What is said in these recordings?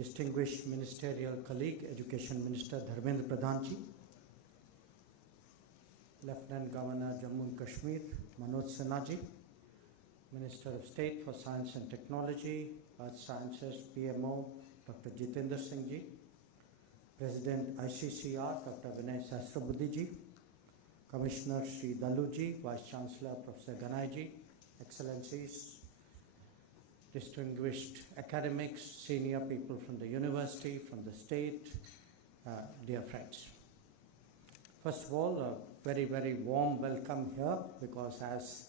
distinguished ministerial colleague, Education Minister Dharmendra Pradhan ji, Lieutenant Governor Jammu and Kashmir Manoj Sinha ji, Minister of State for Science and Technology, Earth Sciences, PMO, Dr. Jitendra Singh ji, President ICCR, Dr. Vinay Sahasrabudhe ji, Commissioner Shri Dalu ji, Vice Chancellor Professor Ganai ji, Excellencies, distinguished academics, senior people from the university, from the state, dear friends. First of all, a very, very warm welcome here, because as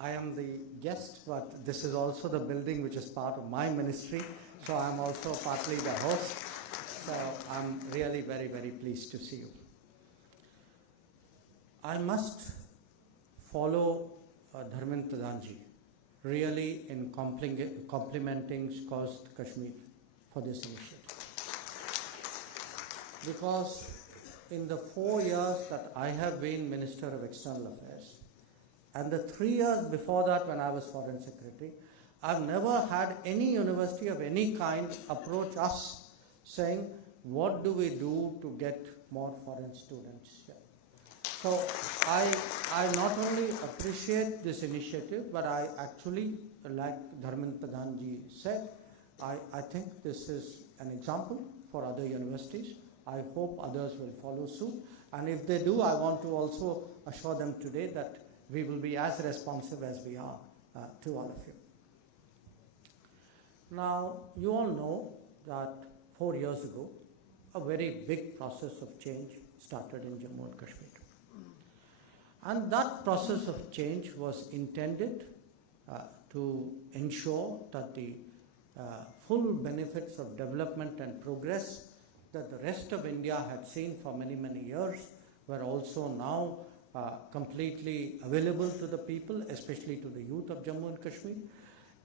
I am the guest, but this is also the building which is part of my ministry, so I'm also partly the host. So I'm really very, very pleased to see you. I must follow Dharmendra Pradhan ji really in complimenting Scores Kashmir for this initiative. Because in the 4 years that I have been Minister of External Affairs, and the 3 years before that when I was Foreign Secretary, I've never had any university of any kind approach us saying, what do we do to get more foreign students here? So I not only appreciate this initiative, but I actually, like Dharmendra Pradhan ji said, I think this is an example for other universities. I hope others will follow suit. And if they do, I want to also assure them today that we will be as responsive as we are to all of you. Now, you all know that 4 years ago, a very big process of change started in Jammu and Kashmir. And that process of change was intended to ensure that the full benefits of development and progress that the rest of India had seen for many, many years were also now completely available to the people, especially to the youth of Jammu and Kashmir.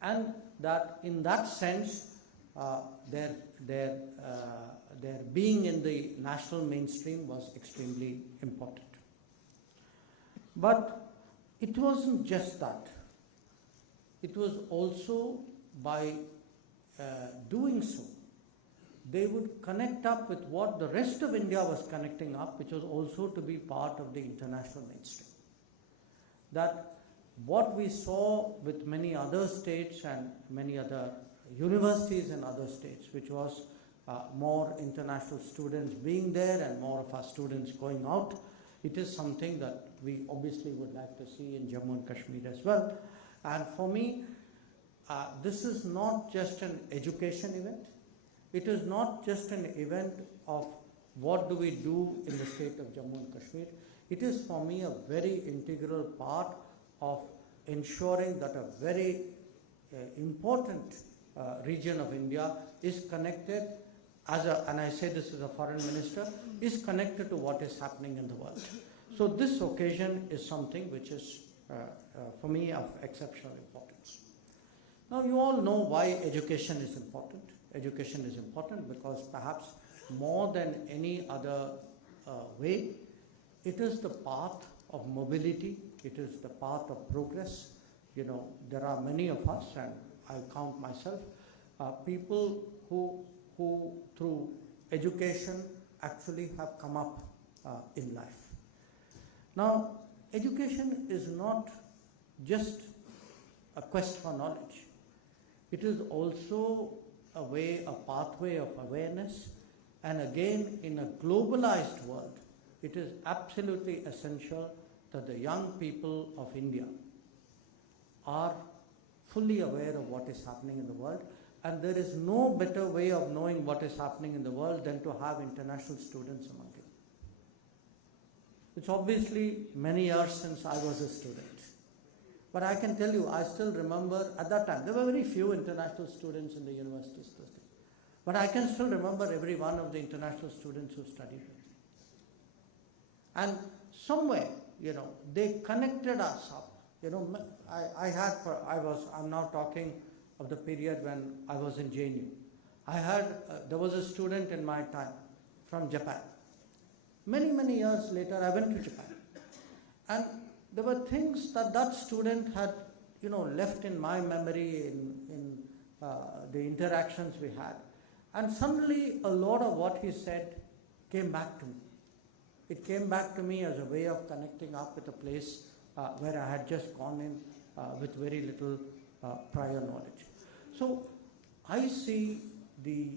And that in that sense, their being in the national mainstream was extremely important. But it wasn't just that. It was also by doing so, they would connect up with what the rest of India was connecting up, which was also to be part of the international mainstream. That what we saw with many other states and many other universities in other states, which was more international students being there and more of our students going out, it is something that we obviously would like to see in Jammu and Kashmir as well. And for me, this is not just an education event. It is not just an event of what do we do in the state of Jammu and Kashmir. It is for me a very integral part of ensuring that a very important region of India is connected and I say this as a foreign minister, is connected to what is happening in the world. So this occasion is something which is, for me, of exceptional importance. Now you all know why education is important. Education is important because perhaps more than any other way, it is the path of mobility, it is the path of progress. You know, there are many of us, and I count myself, people who through education actually have come up in life. Now, education is not just a quest for knowledge. It is also a way, a pathway of awareness. And again, in a globalized world, it is absolutely essential that the young people of India are fully aware of what is happening in the world. And there is no better way of knowing what is happening in the world than to have international students among you. It's obviously many years since I was a student. But I can tell you, I still remember at that time, there were very few international students in the universities. But I can still remember every one of the international students who studied with me. And somewhere, you know, they connected us up. You know, I'm now talking of the period when I was in JNU. There was a student in my time from Japan. Many, many years later, I went to Japan. And there were things that student had, you know, left in my memory in the interactions we had. And suddenly a lot of what he said came back to me. It came back to me as a way of connecting up with a place where I had just gone in with very little prior knowledge. So I see the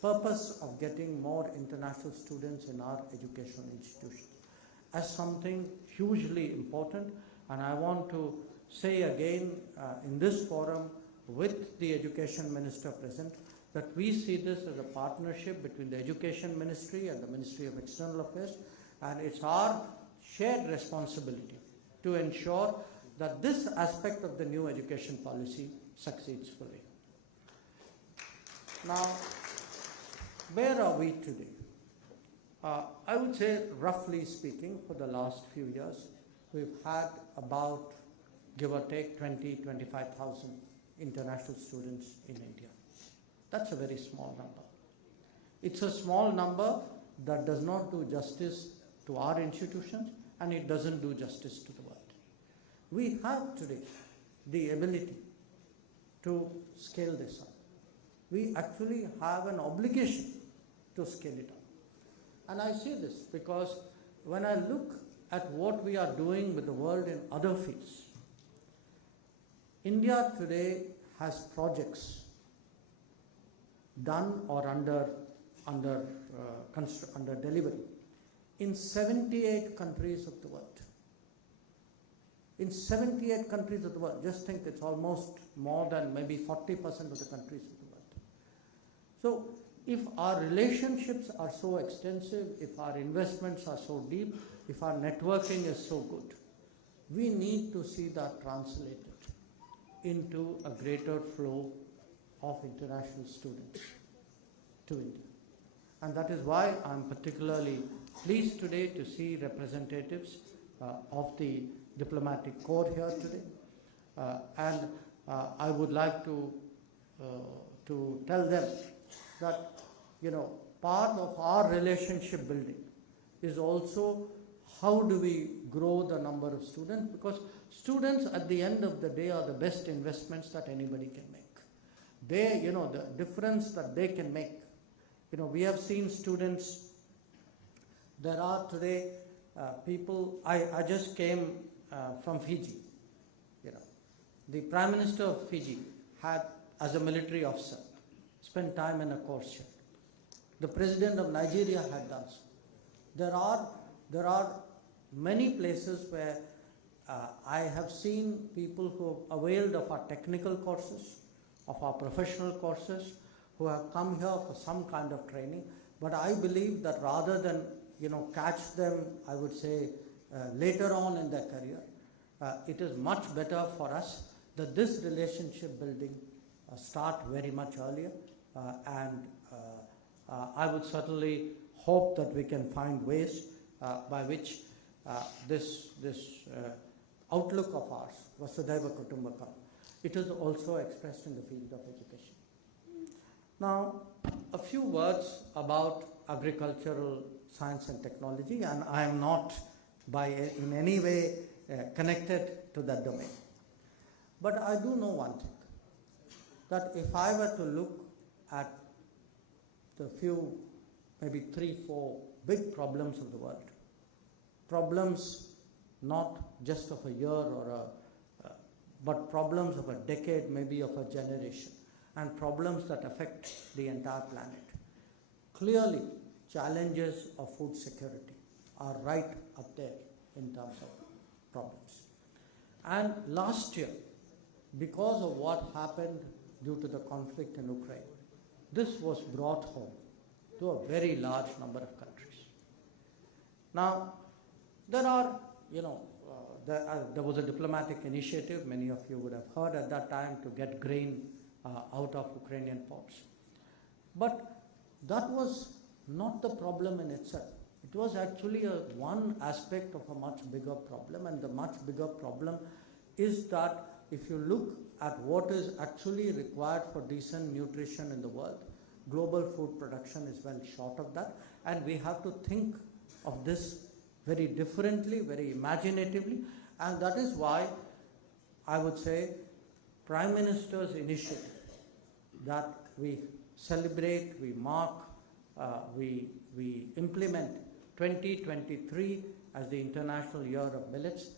purpose of getting more international students in our educational institutions as something hugely important, and I want to say again in this forum with the Education Minister present that we see this as a partnership between the Education Ministry and the Ministry of External Affairs, and it's our shared responsibility to ensure that this aspect of the new education policy succeeds fully. Now, where are we today? I would say, roughly speaking, for the last few years, we've had about, give or take, 25,000 international students in India. That's a very small number. It's a small number that does not do justice to our institutions, and it doesn't do justice to the world. We have today the ability to scale this up. We actually have an obligation to scale it up. And I say this because when I look at what we are doing with the world in other fields, India today has projects done or under delivery in 78 countries of the world. In 78 countries of the world, just think it's almost more than maybe 40% of the countries of the world. So if our relationships are so extensive, if our investments are so deep, if our networking is so good, we need to see that translated into a greater flow of international students to India. And that is why I'm particularly pleased today to see representatives of the diplomatic corps here today. And I would like to tell them that, part of our relationship building is also how do we grow the number of students, because students at the end of the day are the best investments that anybody can make. They, the difference that they can make. We have seen students, there are today people, I just came from Fiji. The Prime Minister of Fiji had, as a military officer, spent time in a course here. The President of Nigeria had done so. There are many places where I have seen people who have availed of our technical courses, of our professional courses, who have come here for some kind of training. But I believe that rather than catch them, I would say, later on in their career, it is much better for us that this relationship building start very much earlier, and I would certainly hope that we can find ways by which this outlook of ours, Vasudhaiva Kutumbakam, it is also expressed in the field of education. Now, a few words about agricultural science and technology, and I am not in any way connected to that domain. But I do know one thing, that if I were to look at the few, maybe 3-4 big problems of the world, problems not just of a year but problems of a decade, maybe of a generation, and problems that affect the entire planet. Clearly, challenges of food security are right up there in terms of problems. And last year, because of what happened due to the conflict in Ukraine, this was brought home to a very large number of countries. Now, there are, there was a diplomatic initiative, many of you would have heard at that time, to get grain out of Ukrainian ports. But that was not the problem in itself. It was actually one aspect of a much bigger problem, and the much bigger problem is that if you look at what is actually required for decent nutrition in the world, global food production is well short of that, and we have to think of this very differently, very imaginatively, and that is why I would say Prime Minister's initiative that we celebrate, we mark, we implement 2023 as the International Year of Millets.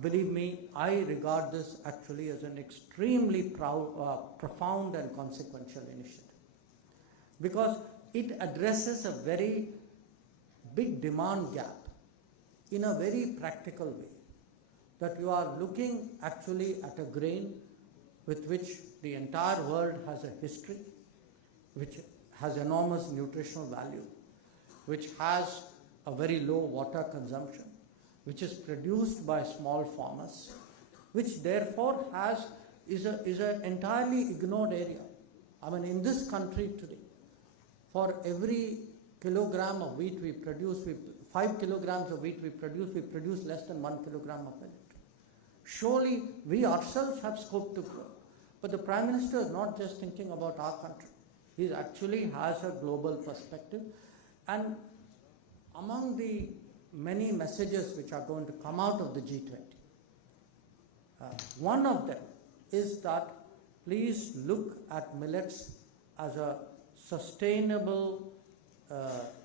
Believe me, I regard this actually as an extremely profound and consequential initiative, because it addresses a very big demand gap in a very practical way. That you are looking actually at a grain with which the entire world has a history, which has enormous nutritional value, which has a very low water consumption, which is produced by small farmers, which therefore is an entirely ignored area. I mean, in this country today, for every kilogram of wheat we produce, 5 kilograms of wheat we produce less than 1 kilogram of millet. Surely we ourselves have scope to grow. But the Prime Minister is not just thinking about our country. He actually has a global perspective. And among the many messages which are going to come out of the G20, one of them is that please look at millets as a sustainable,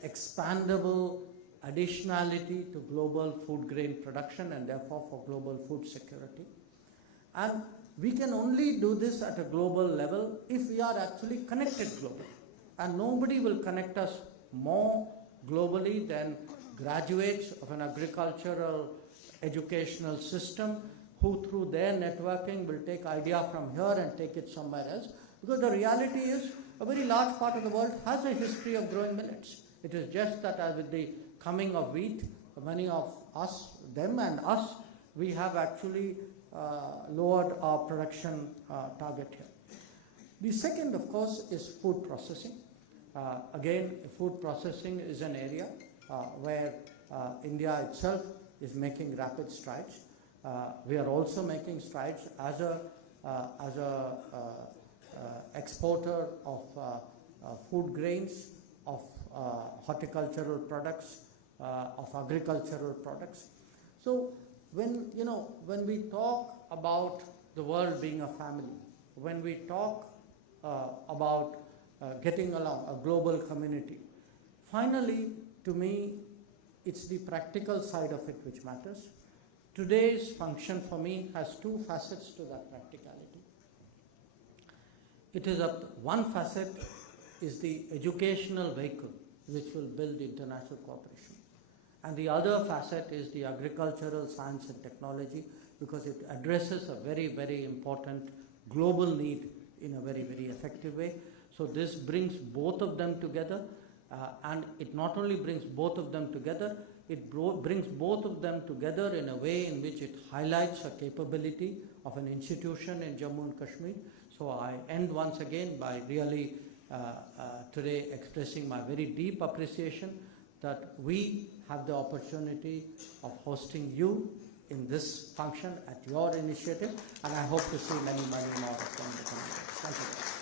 expandable additionality to global food grain production and therefore for global food security. And we can only do this at a global level if we are actually connected globally. And nobody will connect us more globally than graduates of an agricultural educational system who through their networking will take idea from here and take it somewhere else. Because the reality is a very large part of the world has a history of growing millets. It is just that as with the coming of wheat, many of us, them and us, we have actually lowered our production target here. The second, of course, is food processing. Again, food processing is an area where India itself is making rapid strides. We are also making strides as a exporter of food grains, of horticultural products, of agricultural products. So when we talk about the world being a family, when we talk about getting along, a global community, finally, to me, it's the practical side of it which matters. Today's function for me has two facets to that practicality. It is one facet is the educational vehicle which will build international cooperation. And the other facet is the agricultural science and technology, because it addresses a very, very important global need in a very, very effective way. So this brings both of them together, and it not only brings both of them together, it brings both of them together in a way in which it highlights a capability of an institution in Jammu and Kashmir. So I end once again by really today expressing my very deep appreciation that we have the opportunity of hosting you in this function at your initiative, and I hope to see many, many more of them in the coming days. Thank you.